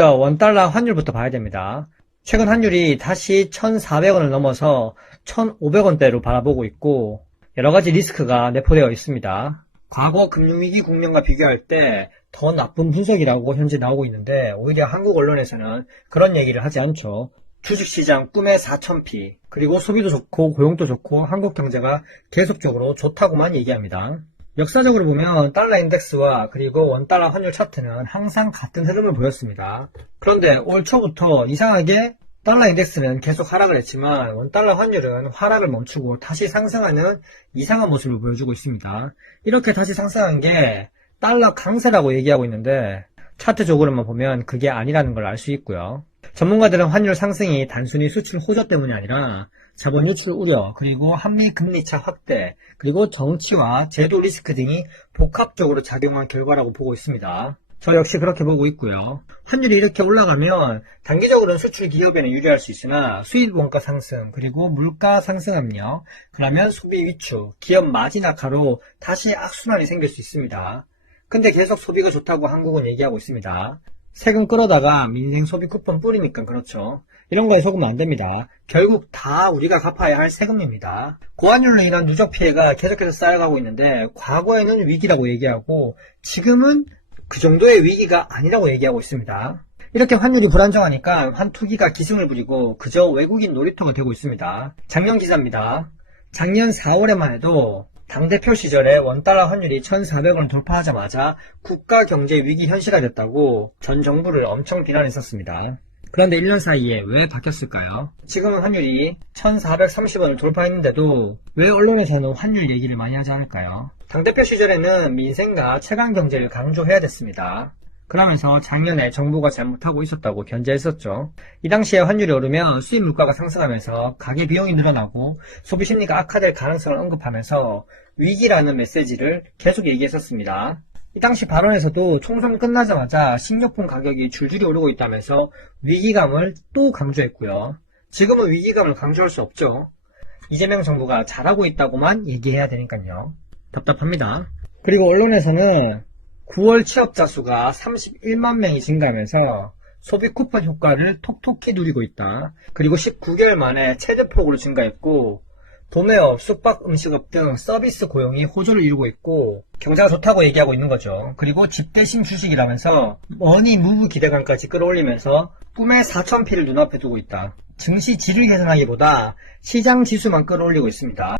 원달러 환율부터 봐야 됩니다. 최근 환율이 다시 1,400원을 넘어서 1,500원대로 바라보고 있고 여러가지 리스크가 내포되어 있습니다. 과거 금융위기 국면과 비교할 때 더 나쁜 분석이라고 현재 나오고 있는데 오히려 한국 언론에서는 그런 얘기를 하지 않죠. 주식시장 꿈의 4,000피 그리고 소비도 좋고 고용도 좋고 한국 경제가 계속적으로 좋다고만 얘기합니다. 역사적으로 보면 달러 인덱스와 그리고 원달러 환율 차트는 항상 같은 흐름을 보였습니다. 그런데 올 초부터 이상하게 달러 인덱스는 계속 하락을 했지만 원달러 환율은 하락을 멈추고 다시 상승하는 이상한 모습을 보여주고 있습니다. 이렇게 다시 상승한 게 달러 강세라고 얘기하고 있는데 차트적으로만 보면 그게 아니라는 걸 알 수 있고요. 전문가들은 환율 상승이 단순히 수출 호조 때문이 아니라 자본 유출 우려, 그리고 한미 금리차 확대, 그리고 정치와 제도 리스크 등이 복합적으로 작용한 결과라고 보고 있습니다. 저 역시 그렇게 보고 있고요. 환율이 이렇게 올라가면 단기적으로는 수출 기업에는 유리할 수 있으나 수입 원가 상승, 그리고 물가 상승 압력, 그러면 소비 위축, 기업 마진 악화로 다시 악순환이 생길 수 있습니다. 근데 계속 소비가 좋다고 한국은 얘기하고 있습니다. 세금 끌어다가 민생 소비 쿠폰 뿌리니까 그렇죠. 이런 거에 속으면 안 됩니다. 결국 다 우리가 갚아야 할 세금입니다. 고환율로 인한 누적 피해가 계속해서 쌓여가고 있는데 과거에는 위기라고 얘기하고 지금은 그 정도의 위기가 아니라고 얘기하고 있습니다. 이렇게 환율이 불안정하니까 환투기가 기승을 부리고 그저 외국인 놀이터가 되고 있습니다. 작년 기사입니다. 작년 4월에만 해도 당대표 시절에 원달러 환율이 1,400원을 돌파하자마자 국가 경제 위기 현실화됐다고 전 정부를 엄청 비난했었습니다. 그런데 1년 사이에 왜 바뀌었을까요? 지금은 환율이 1,430원을 돌파했는데도 왜 언론에서는 환율 얘기를 많이 하지 않을까요? 당대표 시절에는 민생과 체감 경제를 강조해야 됐습니다. 그러면서 작년에 정부가 잘못하고 있었다고 견제했었죠. 이 당시에 환율이 오르면 수입 물가가 상승하면서 가계 비용이 늘어나고 소비 심리가 악화될 가능성을 언급하면서 위기라는 메시지를 계속 얘기했었습니다. 이 당시 발언에서도 총선 끝나자마자 식료품 가격이 줄줄이 오르고 있다면서 위기감을 또 강조했고요. 지금은 위기감을 강조할 수 없죠. 이재명 정부가 잘하고 있다고만 얘기해야 되니까요. 답답합니다. 그리고 언론에서는 9월 취업자 수가 31만 명이 증가하면서 소비 쿠폰 효과를 톡톡히 누리고 있다. 그리고 19개월 만에 최대폭으로 증가했고 도매업, 숙박, 음식업 등 서비스 고용이 호조를 이루고 있고 경제가 좋다고 얘기하고 있는 거죠. 그리고 집 대신 주식이라면서 머니 무브 기대감까지 끌어올리면서 꿈의 4,000피를 눈앞에 두고 있다. 증시 질을 개선하기보다 시장 지수만 끌어올리고 있습니다.